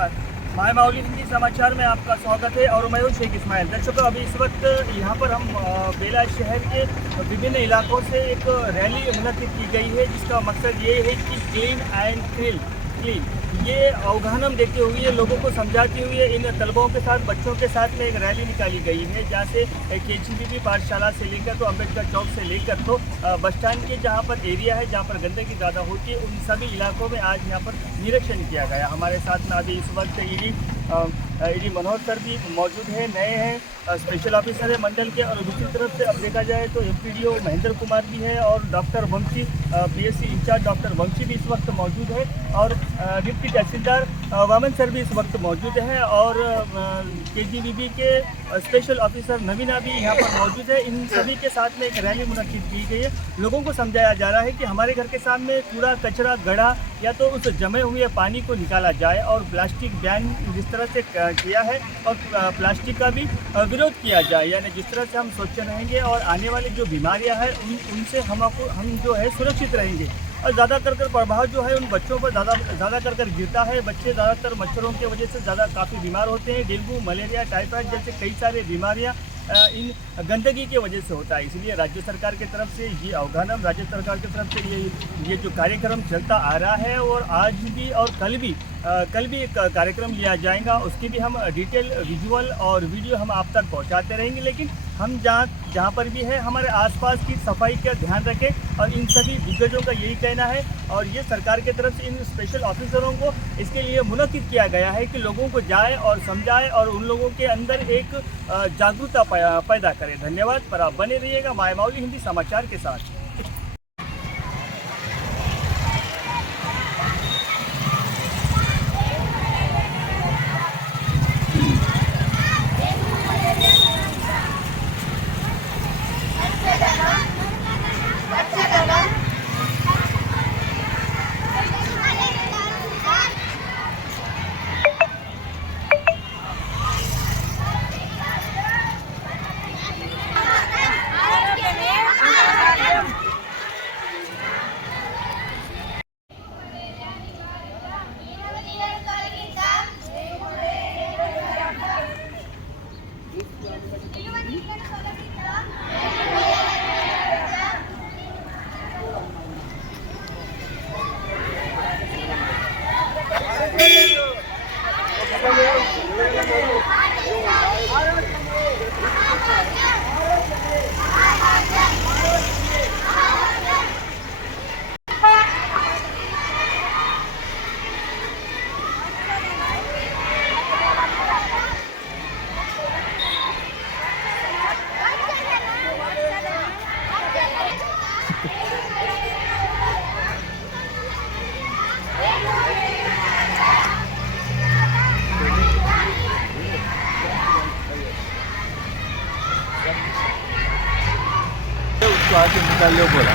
नमस्कार, माय माउली हिंदी समाचार में आपका स्वागत है और मैं हूं शेख इस्माइल। दर्शकों, अभी इस वक्त यहाँ पर हम बेला शहर के विभिन्न इलाकों से एक रैली मुनक्किद की गई है, जिसका मकसद ये है कि क्लीन एंड क्लीन ये अवगाहन देखते हुए लोगों को समझाते हुए इन तलबों के साथ, बच्चों के साथ में एक रैली निकाली गई है, जहाँ से KGBB पाठशाला से लेकर तो अम्बेडकर चौक से लेकर तो बस स्टैंड के जहाँ पर एरिया है जहाँ पर गंदगी ज़्यादा होती है, उन सभी इलाकों में आज यहाँ पर निरीक्षण किया गया। हमारे साथ में अभी इस वक्त ईडी मनोहर सर भी मौजूद है, नए हैं, स्पेशल ऑफिसर है मंडल के, और दूसरी तरफ से अब देखा जाए तो MPDO महेंद्र कुमार भी है और डॉक्टर वंशी PSC इंचार्ज डॉक्टर वंशी भी इस वक्त मौजूद है, और डिप्टी तहसीलदार वामन सर भी इस वक्त मौजूद है, और KGBB के स्पेशल ऑफिसर नवीना भी यहाँ पर मौजूद है। इन सभी के साथ में एक रैली मुनक्किद की गई है। लोगों को समझाया जा रहा है कि हमारे घर के सामने कूड़ा कचरा गढ़ा या तो उस जमे हुए पानी को निकाला जाए, और प्लास्टिक बैन जिस तरह से किया है और प्लास्टिक का भी विरोध किया जाए, यानी जिस तरह से हम स्वच्छ रहेंगे और आने वाली जो बीमारियां हैं उनसे हम जो है सुरक्षित रहेंगे। और ज़्यादा कर प्रभाव जो है उन बच्चों पर ज़्यादा कर गिरता है। बच्चे ज़्यादातर मच्छरों की वजह से काफ़ी बीमार होते हैं। डेंगू, मलेरिया, टाइफाइड जैसे कई सारे बीमारियां इन गंदगी की वजह से होता है। इसलिए राज्य सरकार की तरफ से ये अवगाहन, राज्य सरकार की तरफ से ये जो कार्यक्रम चलता आ रहा है, और आज भी और कल भी एक कार्यक्रम लिया जाएगा, उसकी भी हम डिटेल विजुअल और वीडियो हम आप तक पहुंचाते रहेंगे। लेकिन हम जहाँ पर भी है हमारे आसपास की सफाई का ध्यान रखें, और इन सभी दिग्गजों का यही कहना है, और ये सरकार की तरफ से इन स्पेशल ऑफिसरों को इसके लिए मुनक्किद किया गया है कि लोगों को जाए और समझाए और उन लोगों के अंदर एक जागरूकता पैदा करें। धन्यवाद, पर आप बने रहिएगा माय माउली हिंदी समाचार के साथ। उसको आके निकाल लो बोला।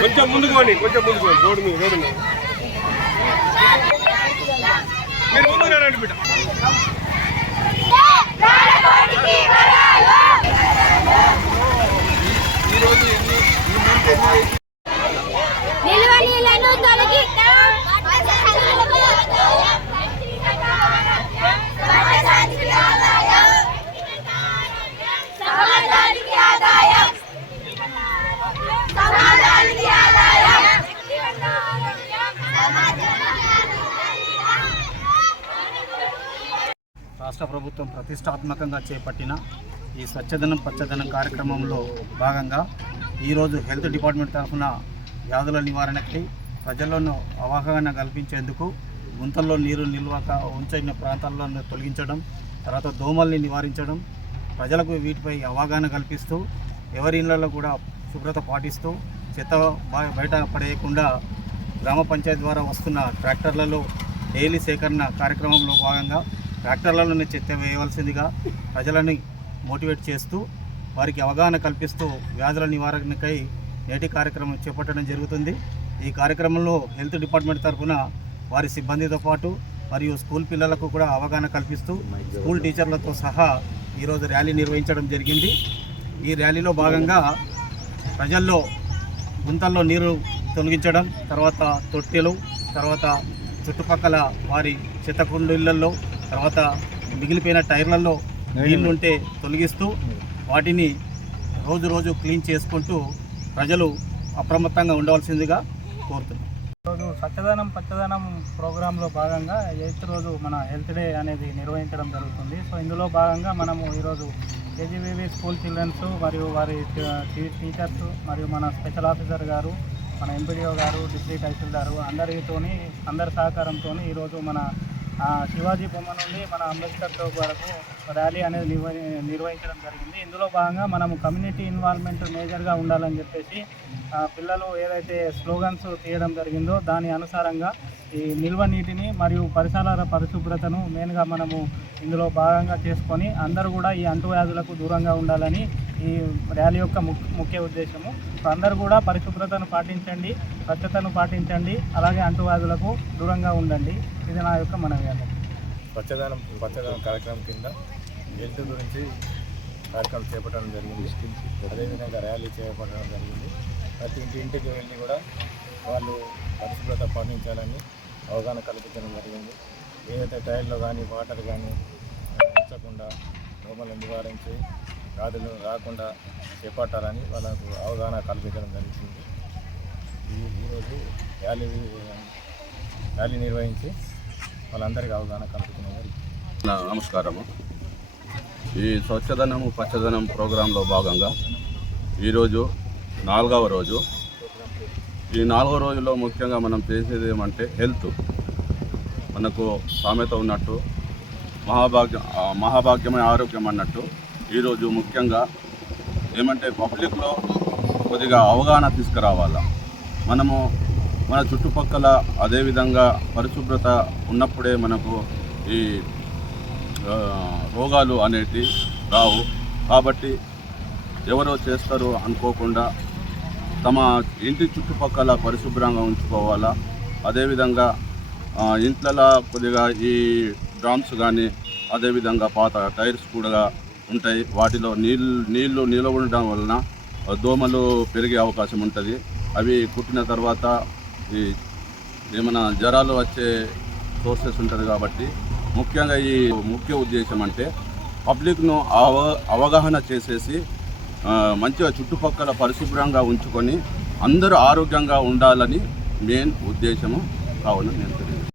కొంచెం ముందుకు పోండి రోడ్డు మీద మీరు ముందుకు రండి బిడ్డ. ఈరోజు నిల్వ నీళ్లను సమాజానికి ఆదాయం రాష్ట్ర ప్రభుత్వం ప్రతిష్టాత్మకంగా చేపట్టిన ఈ స్వచ్ఛదనం పచ్చదనం కార్యక్రమంలో భాగంగా ఈరోజు హెల్త్ డిపార్ట్మెంట్ తరఫున వ్యాధుల నివారణకై ప్రజలను అవగాహన కల్పించేందుకు గుంతల్లో నీరు నిల్వక ఉంచిన ప్రాంతాలను తొలగించడం, తర్వాత దోమల్ని నివారించడం, ప్రజలకు వీటిపై అవగాహన కల్పిస్తూ ఎవరి ఇళ్లలో కూడా శుభ్రత పాటిస్తూ చెత్త బయట పడేయకుండా గ్రామ పంచాయతీ ద్వారా వస్తున్న ట్రాక్టర్లలో డైలీ సేకరణ కార్యక్రమంలో భాగంగా ట్రాక్టర్లలోనే చెత్త వేయవలసిందిగా ప్రజలని మోటివేట్ చేస్తూ వారికి అవగాహన కల్పిస్తూ వ్యాధుల నివారణకై నేటి కార్యక్రమం చేపట్టడం జరుగుతుంది. ఈ కార్యక్రమంలో హెల్త్ డిపార్ట్మెంట్ తరఫున వారి సిబ్బందితో పాటు మరియు స్కూల్ పిల్లలకు కూడా అవగాహన కల్పిస్తూ స్కూల్ టీచర్లతో సహా ఈరోజు ర్యాలీ నిర్వహించడం జరిగింది. ఈ ర్యాలీలో భాగంగా ప్రజల్లో గుంతల్లో నీరు తొలగించడం, తర్వాత తొట్టెలు, తర్వాత చుట్టుపక్కల వారి చెత్త కుండీళ్ళల్లో, తర్వాత మిగిలిపోయిన టైర్లలో నీళ్లుంటే తొలగిస్తూ వాటిని రోజు క్లీన్ చేసుకుంటూ ప్రజలు అప్రమత్తంగా ఉండవలసిందిగా కోరుతున్నాం. ఈరోజు స్వచ్ఛదనం పచ్చదనం ప్రోగ్రాంలో భాగంగా 8th రోజు మన హెల్త్ డే అనేది నిర్వహించడం జరుగుతుంది. సో ఇందులో భాగంగా మనము ఈరోజు కేజీవీవీ స్కూల్ చిల్డ్రన్స్ మరియు వారి టీచర్స్ మరియు మన స్పెషల్ ఆఫీసర్ గారు, మన ఎంపీడీఓ గారు, డిస్ట్రిక్ట్ తహసీల్దారు అందరి సహకారంతో ఈరోజు మన శివాజీ బొమ్మ నుండి మన అంబేద్కర్ చౌక్ వరకు ర్యాలీ అనేది నిర్వహించడం జరిగింది. ఇందులో భాగంగా మనము కమ్యూనిటీ ఇన్వాల్వ్మెంట్ మేజర్గా ఉండాలని చెప్పేసి పిల్లలు ఏదైతే స్లోగన్స్ తీయడం జరిగిందో దాని అనుసారంగా ఈ నిల్వ నీటిని మరియు పరిసరాల పరిశుభ్రతను మెయిన్గా మనము ఇందులో భాగంగా చేసుకొని అందరూ కూడా ఈ అంటువ్యాధులకు దూరంగా ఉండాలని ఈ ర్యాలీ యొక్క ముఖ్య ఉద్దేశము. అందరూ కూడా పరిశుభ్రతను పాటించండి, స్వచ్ఛతను పాటించండి, అలాగే అంటువ్యాధులకు దూరంగా ఉండండి. ఇది నా యొక్క మనవి. పచ్చదనం కార్యక్రమం కింద హెల్త్ గురించి కార్యక్రమం చేపట్టడం జరిగింది. అదేవిధంగా ర్యాలీ చేపట్టడం జరిగింది. ప్రతి ఇంటికి వెళ్ళి కూడా వాళ్ళు పరిశుభ్రత పాటించాలని అవగాహన కల్పించడం జరిగింది. ఏదైతే టైర్లో కానీ వాటర్ కానీ ఉంచకుండా దోమలను నివారించి వ్యాధులు రాకుండా చేపట్టాలని వాళ్ళకు అవగాహన కల్పించడం జరుగుతుంది. ఈరోజు ర్యాలీ నిర్వహించి వాళ్ళందరికీ అవగాహన కల్పించడం జరిగింది. నమస్కారము. ఈ స్వచ్ఛదనము పచ్చదనం ప్రోగ్రాంలో భాగంగా ఈరోజు 4వ రోజు. ఈ 4వ రోజులో ముఖ్యంగా మనం చేసేది ఏమంటే హెల్త్. మనకు సామెత ఉన్నట్టు మహాభాగ్యమే ఆరోగ్యం అన్నట్టు ఈరోజు ముఖ్యంగా ఏమంటే పబ్లిక్లో కొద్దిగా అవగాహన తీసుకురావాలా. మనము మన చుట్టుపక్కల అదేవిధంగా పరిశుభ్రత ఉన్నప్పుడే మనకు ఈ రోగాలు అనేటివి రావు. కాబట్టి ఎవరో చేస్తారు అనుకోకుండా తమ ఇంటి చుట్టుపక్కల పరిశుభ్రంగా ఉంచుకోవాలా. అదేవిధంగా ఇంట్లలో కొద్దిగా ఈ డ్రమ్స్ కానీ అదేవిధంగా పాత టైర్స్ కూడా ఉంటాయి. వాటిలో నీళ్లు నిల్వ ఉండడం వలన దోమలు పెరిగే అవకాశం ఉంటుంది. అవి కుట్టిన తర్వాత ఈ ఏమైనా జ్వరాలు వచ్చే సోర్సెస్ ఉంటుంది. కాబట్టి ముఖ్యంగా ఈ ముఖ్య ఉద్దేశం అంటే పబ్లిక్ను అవగాహన చేసేసి మంచిగా చుట్టుపక్కల పరిశుభ్రంగా ఉంచుకొని అందరూ ఆరోగ్యంగా ఉండాలని మెయిన్ ఉద్దేశము కావున నేను తెలియజేస్తాను.